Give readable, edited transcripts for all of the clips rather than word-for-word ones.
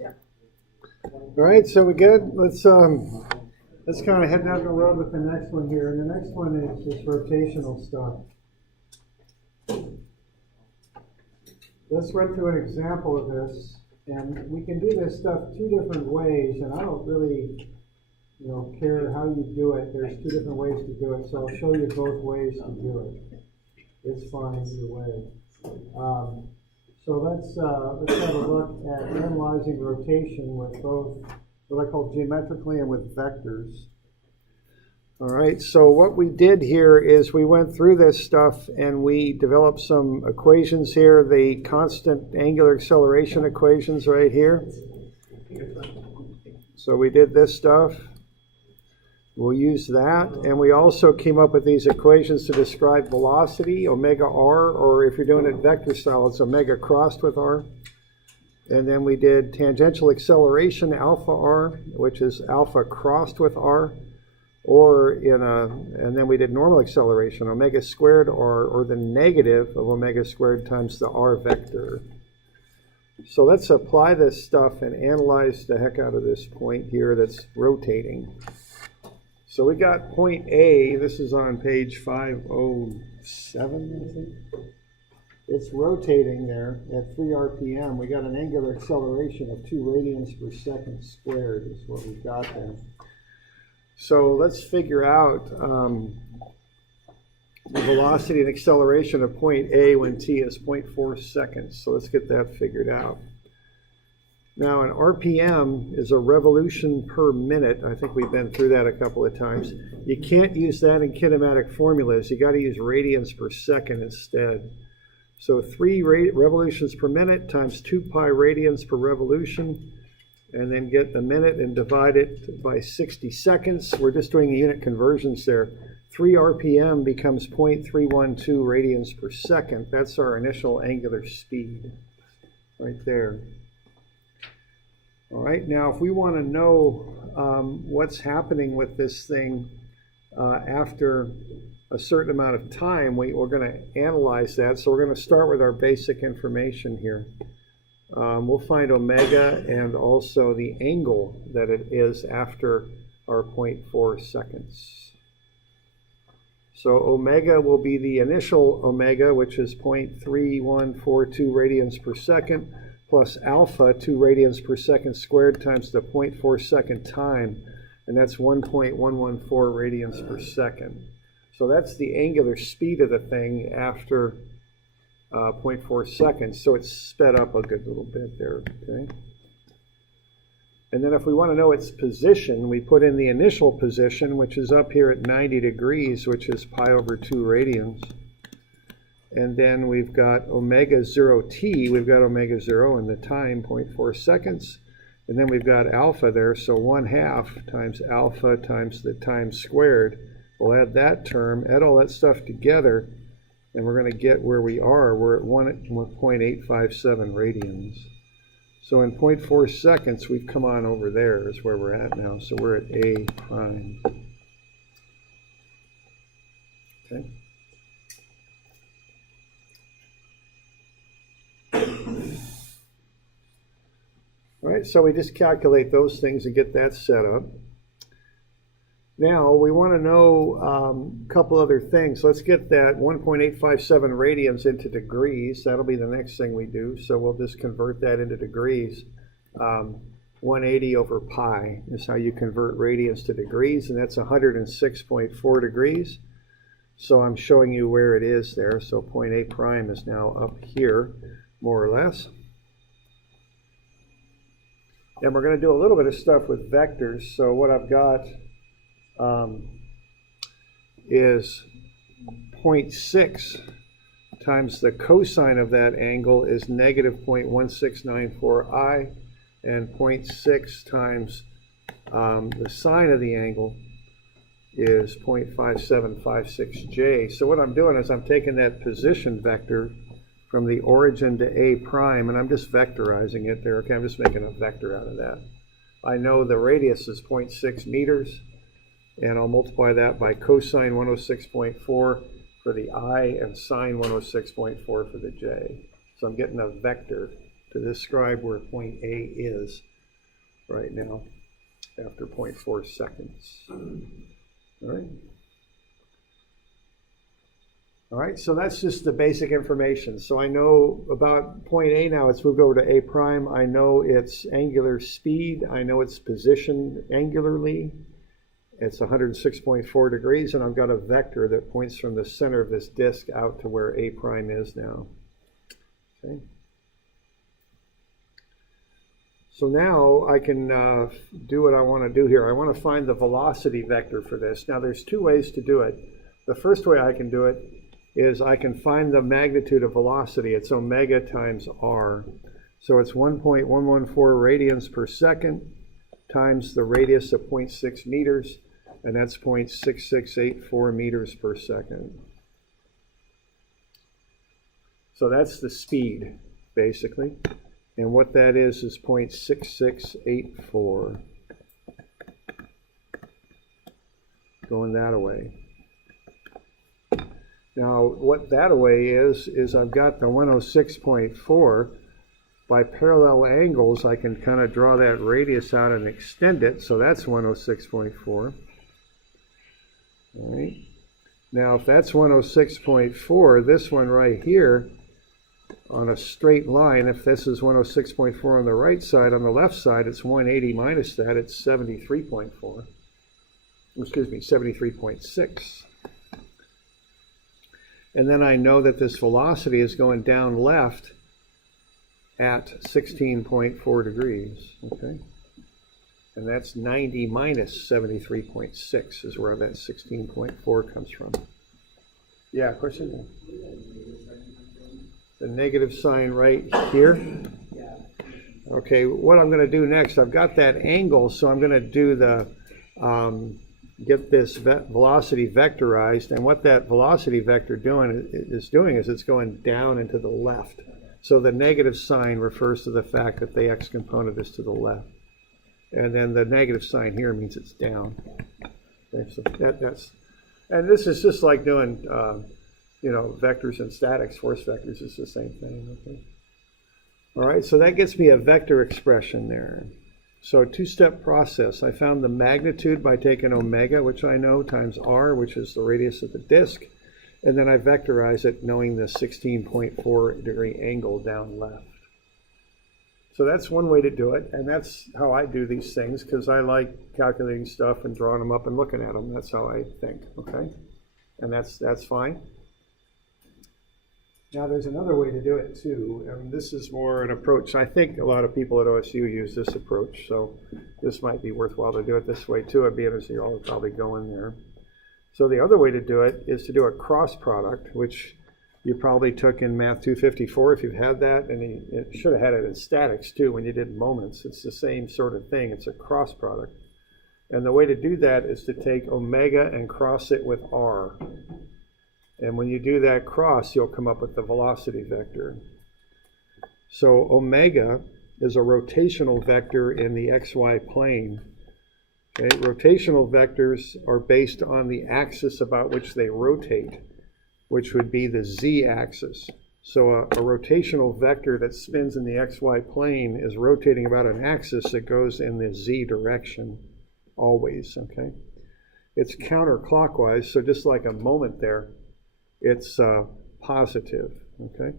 All right, so we good? Let's kind of head down the road with the next one here. And the next one is just rotational stuff. Let's run through an example of this. And we can do this stuff two different ways, and I don't really care how you do it. There's two different ways to do it, so I'll show you both ways to do it. It's fine either way. So let's have a look at analyzing rotation with both what I call geometrically and with vectors. All right, so what we did here is we went through this stuff and we developed some equations here, the constant angular acceleration equations right here. So we did this stuff. We'll use that, and we also came up with these equations to describe velocity, omega r, or if you're doing it vector style, it's omega crossed with r. And then we did tangential acceleration, alpha r, which is alpha crossed with r, and then we did normal acceleration, omega squared r, or the negative of omega squared times the r vector. So let's apply this stuff and analyze the heck out of this point here that's rotating. So we got point A, this is on page 507, I think. It's rotating there at 3 RPM. We got an angular acceleration of 2 radians per second squared is what we've got there. So let's figure out the velocity and acceleration of point A when t is 0.4 seconds. So let's get that figured out. Now, an RPM is a revolution per minute. I think we've been through that a couple of times. You can't use that in kinematic formulas. You got to use radians per second instead. So 3 revolutions per minute times 2 pi radians per revolution, and then get the minute and divide it by 60 seconds. We're just doing unit conversions there. 3 RPM becomes 0.312 radians per second. That's our initial angular speed right there. All right, now if we want to know what's happening with this thing after a certain amount of time, we're going to analyze that. So we're going to start with our basic information here. We'll find omega and also the angle that it is after our 0.4 seconds. So omega will be the initial omega, which is 0.3142 radians per second, plus alpha, 2 radians per second squared times the 0.4 second time, and that's 1.114 radians per second. So that's the angular speed of the thing after 0.4 seconds. So it's sped up a good little bit there, okay? And then if we want to know its position, we put in the initial position, which is up here at 90 degrees, which is pi over 2 radians. And then we've got omega 0t, we've got omega 0 and the time, 0.4 seconds. And then we've got alpha there, so 1/2 times alpha times the time squared. We'll add that term, add all that stuff together, and we're going to get where we are. We're at 1.857 radians. So in 0.4 seconds, we've come on over there is where we're at now. So we're at A prime. Okay. All right, so we just calculate those things and get that set up. Now, we want to know a couple other things. Let's get that 1.857 radians into degrees. That'll be the next thing we do. So we'll just convert that into degrees. 180 over pi is how you convert radians to degrees, and that's 106.4 degrees. So I'm showing you where it is there. So point A prime is now up here, more or less. And we're going to do a little bit of stuff with vectors. So what I've got is 0.6 times the cosine of that angle is negative 0.1694i, and 0.6 times the sine of the angle is 0.5756j. So what I'm doing is I'm taking that position vector from the origin to A prime, and I'm just vectorizing it there. Okay, I'm just making a vector out of that. I know the radius is 0.6 meters, and I'll multiply that by cosine 106.4 for the I and sine 106.4 for the j. So I'm getting a vector to describe where point A is right now after 0.4 seconds. All right. All right, so that's just the basic information. So I know about point A now. It's moved over to A prime. I know its angular speed. I know its position angularly. It's 106.4 degrees, and I've got a vector that points from the center of this disk out to where A prime is now. Okay. So now I can do what I want to do here. I want to find the velocity vector for this. Now there's two ways to do it. The first way I can do it is I can find the magnitude of velocity. It's omega times r. So it's 1.114 radians per second times the radius of 0.6 meters, and that's 0.6684 meters per second. So that's the speed, basically. And what that is 0.6684. Going that away. Now, what that away is I've got the 106.4. By parallel angles, I can kind of draw that radius out and extend it, so that's 106.4. All right. Now, if that's 106.4, this one right here, on a straight line, if this is 106.4 on the right side, on the left side, it's 180 minus that, it's 73.4. Excuse me, 73.6. And then I know that this velocity is going down left at 16.4 degrees, okay? And that's 90 minus 73.6 is where that 16.4 comes from. Yeah, question? The negative sign right here. Okay, what I'm going to do next, I've got that angle, so I'm going to do the, get this velocity vectorized, and what that velocity vector is doing is it's going down and to the left. So the negative sign refers to the fact that the x component is to the left. And then the negative sign here means it's down. Okay, so and this is just like doing, you know, vectors and statics, force vectors is the same thing, okay? All right, so that gets me a vector expression there. So a two-step process. I found the magnitude by taking omega, which I know, times r, which is the radius of the disk, and then I vectorize it knowing the 16.4 degree angle down left. So that's one way to do it, and that's how I do these things, because I like calculating stuff and drawing them up and looking at them. That's how I think, okay? And that's fine. Now there's another way to do it too, and this is more an approach. I think a lot of people at OSU use this approach, so this might be worthwhile to do it this way too, being as you all probably go in there. So the other way to do it is to do a cross product, which you probably took in Math 254 if you've had that, and you should have had it in statics too when you did moments. It's the same sort of thing. It's a cross product. And the way to do that is to take omega and cross it with r. And when you do that cross, you'll come up with the velocity vector. So omega is a rotational vector in the xy plane. Okay? Rotational vectors are based on the axis about which they rotate, which would be the z-axis. So a rotational vector that spins in the xy plane is rotating about an axis that goes in the z direction always, okay? It's counterclockwise, so just like a moment there, it's positive, okay?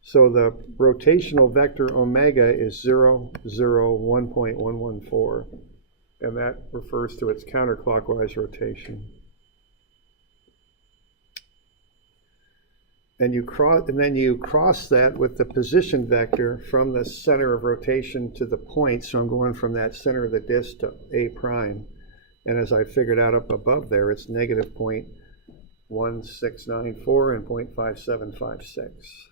So the rotational vector omega is 0, 0, 1.114, and that refers to its counterclockwise rotation. And then you cross that with the position vector from the center of rotation to the point. So I'm going from that center of the disk to A prime. And as I figured out up above there, it's negative 0.1694 and 0.5756.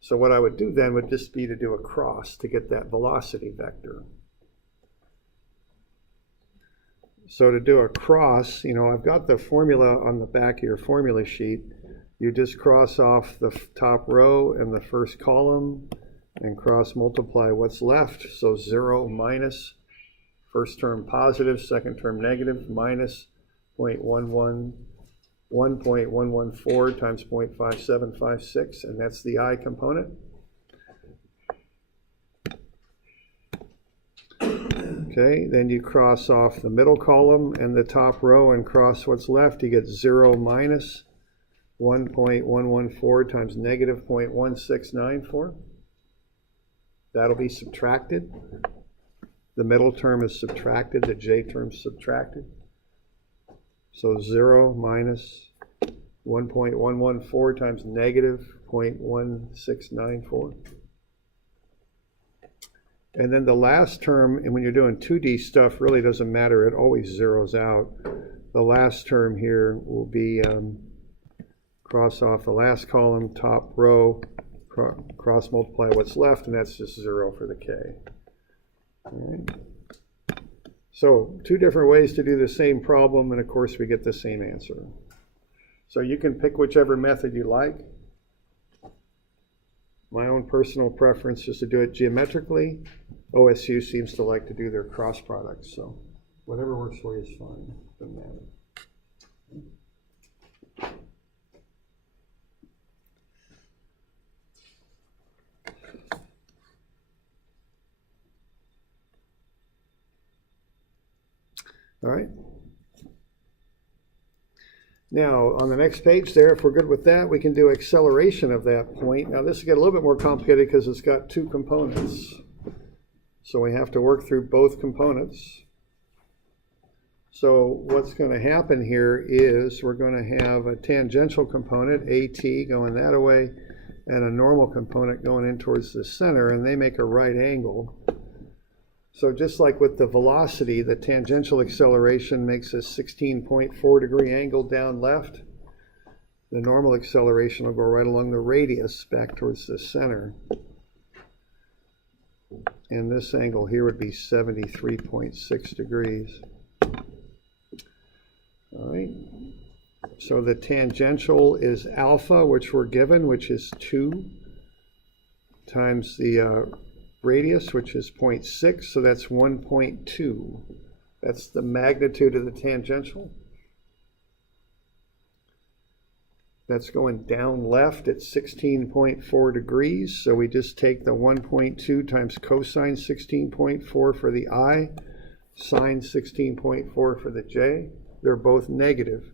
So what I would do then would just be to do a cross to get that velocity vector. So to do a cross, you know, I've got the formula on the back of your formula sheet. You just cross off the top row and the first column and cross multiply what's left. So 0 minus first term positive, second term negative, minus 0.11 1.114 times 0.5756, and that's the I component. Okay, then you cross off the middle column and the top row and cross what's left. You get 0 minus 1.114 times negative 0.1694. That'll be subtracted. The middle term is subtracted, the j term is subtracted. So 0 minus 1.114 times negative 0.1694. And then the last term, and when you're doing 2D stuff, really doesn't matter. It always zeroes out. The last term here will be cross off the last column, top row, cross multiply what's left, and that's just 0 for the k. All right. So 2 different ways to do the same problem, and of course we get the same answer. So you can pick whichever method you like. My own personal preference is to do it geometrically. OSU seems to like to do their cross products, so whatever works for you is fine. Doesn't matter. All right. Now, on the next page there, if we're good with that, we can do acceleration of that point. Now, this will get a little bit more complicated because it's got 2 components. So we have to work through both components. So what's going to happen here is we're going to have a tangential component, AT, going that way, and a normal component going in towards the center, and they make a right angle. So just like with the velocity, the tangential acceleration makes a 16.4 degree angle down left. The normal acceleration will go right along the radius back towards the center. And this angle here would be 73.6 degrees. All right. So the tangential is alpha, which we're given, which is 2 times the radius, which is 0.6, so that's 1.2. That's the magnitude of the tangential. That's going down left at 16.4 degrees, so we just take the 1.2 times cosine 16.4 for the I, sine 16.4 for the j. They're both negative.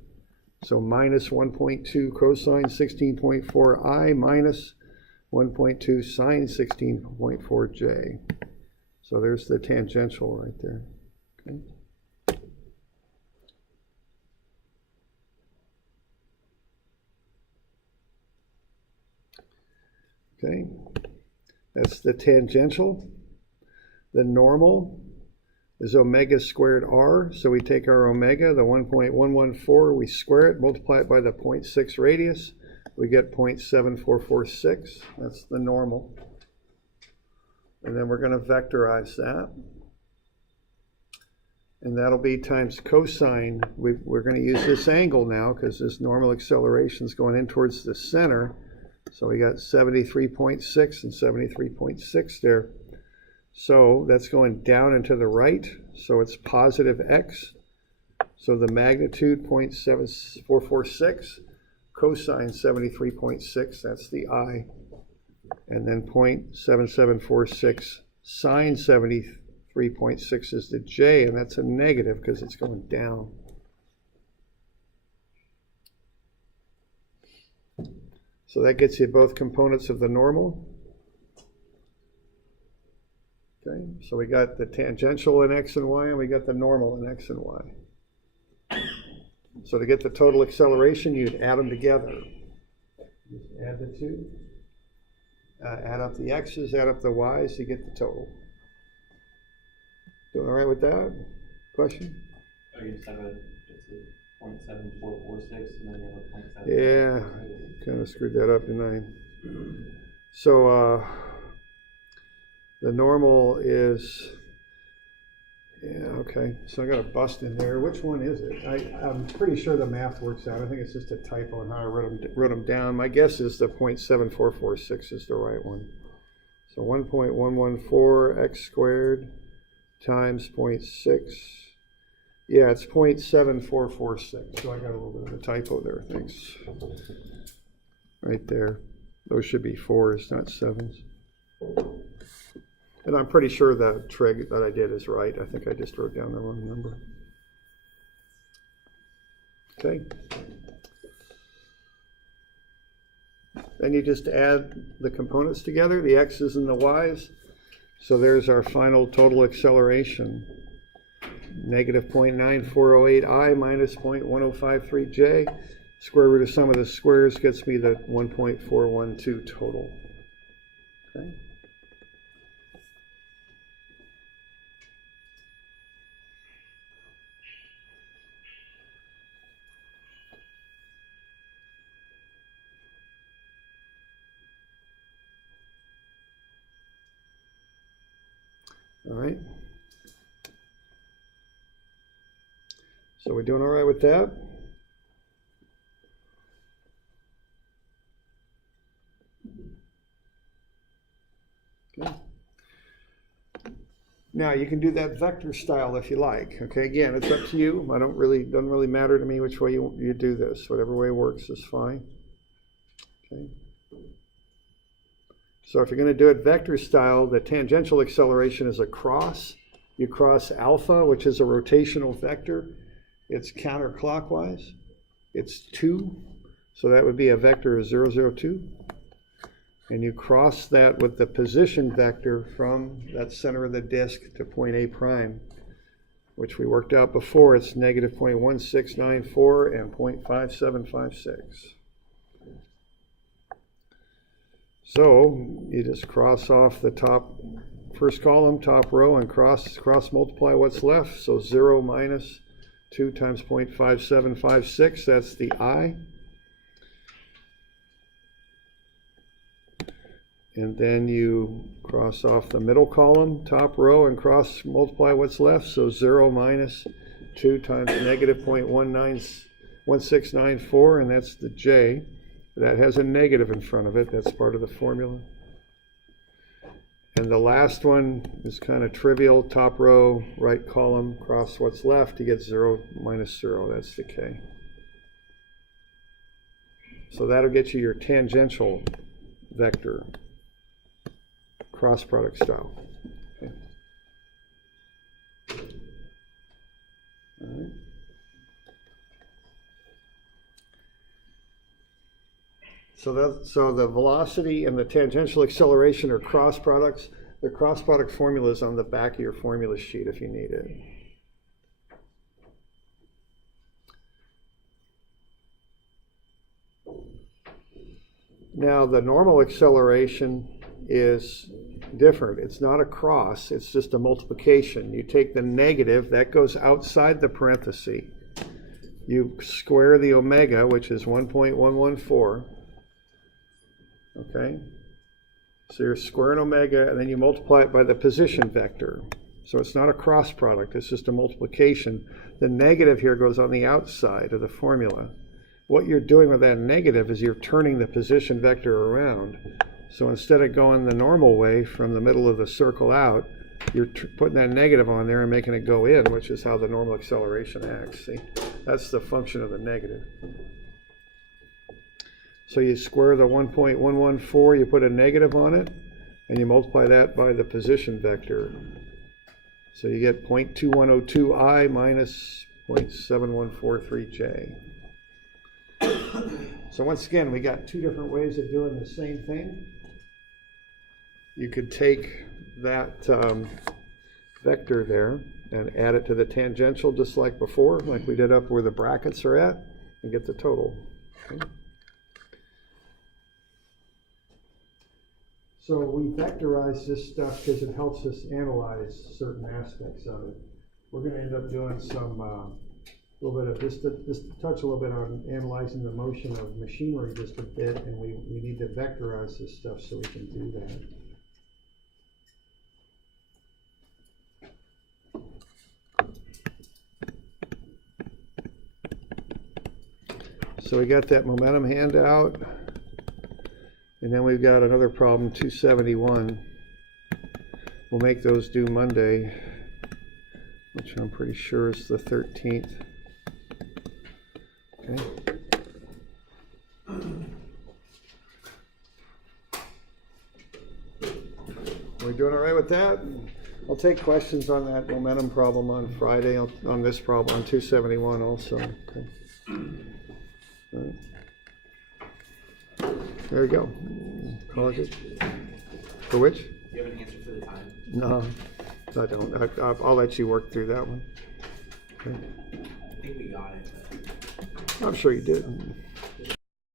So minus 1.2 cosine 16.4 I minus 1.2 sine 16.4 j. So there's the tangential right there. Okay. Okay, that's the tangential. The normal is omega squared r. So we take our omega, the 1.114, we square it, multiply it by the 0.6 radius. We get 0.7446. That's the normal. And then we're going to vectorize that. And that'll be times cosine. We're going to use this angle now because this normal acceleration is going in towards the center. So we got 73.6 and 73.6 there. So that's going down and to the right. So it's positive x. So the magnitude 0.7446. Cosine 73.6, that's the I. And then 0.7746 sine 73.6 is the j, and that's a negative because it's going down. So that gets you both components of the normal. Okay, so we got the tangential in x and y, and we got the normal in x and y. So to get the total acceleration, you'd add them together. Just add the 2. Add up the x's, add up the y's, you get the total. Doing all right with that? Question? Oh, you just have a 0.7446 and then you have a 0.7. Yeah, kind of screwed that up, didn't I? So the normal is, yeah, okay. So I got a bust in there. Which one is it? I'm pretty sure the math works out. I think it's just a typo in how I wrote them down. My guess is the 0.7446 is the right one. So 1.114 x squared times 0.6 Yeah, it's 0.7446, so I got a little bit of a typo there, thanks. Right there. Those should be 4s, not 7s. And I'm pretty sure the trig that I did is right. I think I just wrote down the wrong number. Okay. Then you just add the components together, the x's and the y's. So there's our final total acceleration. Negative 0.9408I minus 0.1053J. Square root of sum of the squares gets me the 1.412 total. Okay. All right. So we're doing all right with that? Okay. Now you can do that vector style if you like. Okay, again, it's up to you. Doesn't really matter to me which way you do this. Whatever way works is fine. Okay. So if you're going to do it vector style, the tangential acceleration is a cross. You cross alpha, which is a rotational vector. It's counterclockwise. It's 2. So that would be a vector of 0, 0, 2. And you cross that with the position vector from that center of the disk to point A prime, which we worked out before. It's negative 0.1694 and 0.5756. So you just cross off the top first column, top row, and cross multiply what's left. So 0 minus 2 times 0.5756, that's the I. And then you cross off the middle column, top row, and cross multiply what's left. So 0 minus 2 times negative 0.1694, and that's the J. That has a negative in front of it. That's part of the formula. And the last one is kind of trivial. Top row, right column, cross what's left. You get 0 minus 0. That's the K. So that'll get you your tangential vector, cross product style. Okay. All right. So the velocity and the tangential acceleration are cross products. The cross product formula is on the back of your formula sheet if you need it. Now the normal acceleration is different. It's not a cross, it's just a multiplication. You take the negative, that goes outside the parenthesis. You square the omega, which is 1.114. Okay, so you're squaring omega, and then you multiply it by the position vector. So it's not a cross product, it's just a multiplication. The negative here goes on the outside of the formula. What you're doing with that negative is you're turning the position vector around. So instead of going the normal way from the middle of the circle out, you're putting that negative on there and making it go in, which is how the normal acceleration acts. See, that's the function of the negative. So you square the 1.114, you put a negative on it, and you multiply that by the position vector. So you get 0.2102I minus 0.7143J. So once again, we got two different ways of doing the same thing. You could take that vector there and add it to the tangential just like before, like we did up where the brackets are at, and get the total. Okay. So we vectorize this stuff because it helps us analyze certain aspects of it. We're going to end up doing some little bit of just touch a little bit on analyzing the motion of machinery just a bit, and we need to vectorize this stuff so we can do that. So we got that momentum handout. And then we've got another problem, 271. We'll make those due Monday. which I'm pretty sure is the 13th. Okay. We're doing all right with that? I'll take questions on that momentum problem on Friday, on this problem, on 271 also. Okay. All right. There we go. Call it good. For which? Do you have an answer for the time? No, I don't. I'll let you work through that one. Okay. I think we got it. I'm sure you did.